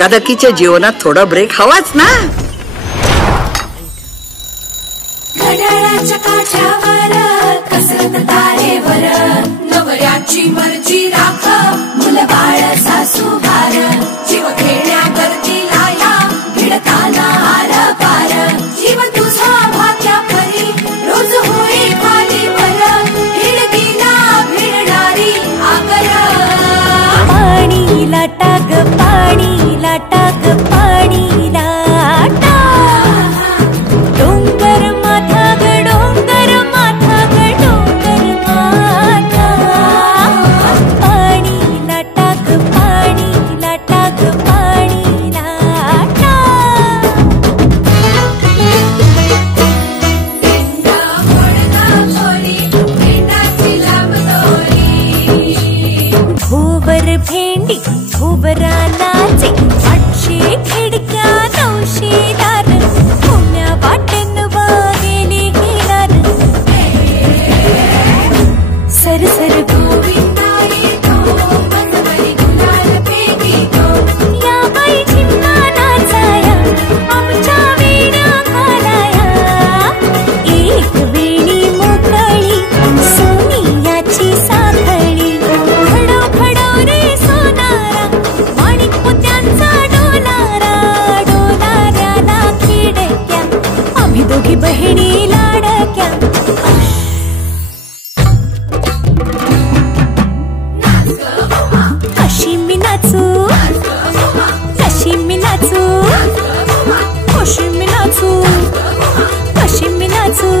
धकाधकीच्या जीवनात थोडा ब्रेक हवाच ना. घड्याळाच्या काठावर कसरत तारेवर नवऱ्याची मर्जी राख मुलं बाळ सासू भार जीव खेळण्या करती लाया भिडताना आर पार जीव तुझा भाग्या परी रोज होई खाली पर भिडकीला भिडणारी आकर पाणी लाटाग पाणी लाटाग पाणी लाटा डोंगर माथा ग डोंगर माथा ग डोंगर माथा पाणी लाटाग पाणी लाटाग पाणी लाटा भोवर भेंडी भोवरा नाचे 800 खिडक्या 900 दार पुण्या वाटन वागेली हिलार सरसर गोविंदाई तो मनवरी गुलाल पेगी तो या बाई झिम्मा नाचाया आमच्या वेण्या घालाया एक वेणी मोकळी सोनियाची साखळी खडो खडो रे सोनारा माणिक मोत्यांचा डोलारा डोलाऱ्याला खिडक्या आम्ही दोघी बहिणी लाडक्या कशी मी नाचू कशी मी नाचू कशी मी नाचू कशी मी नाचू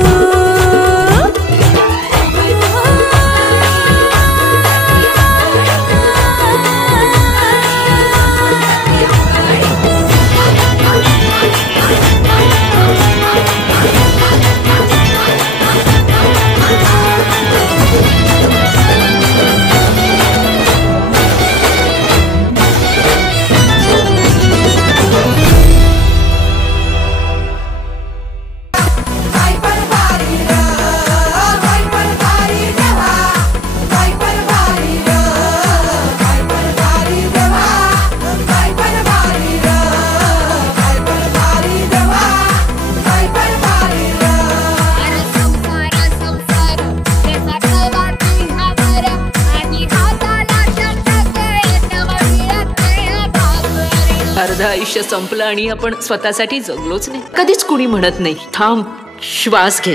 अर्ध आयुष्य संपलं आणि आपण स्वतःसाठी जगलोच नाही. कधीच कुणी म्हणत नाही थांब श्वास घे.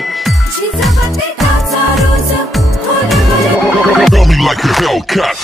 रोज Tell me like a Hellcat.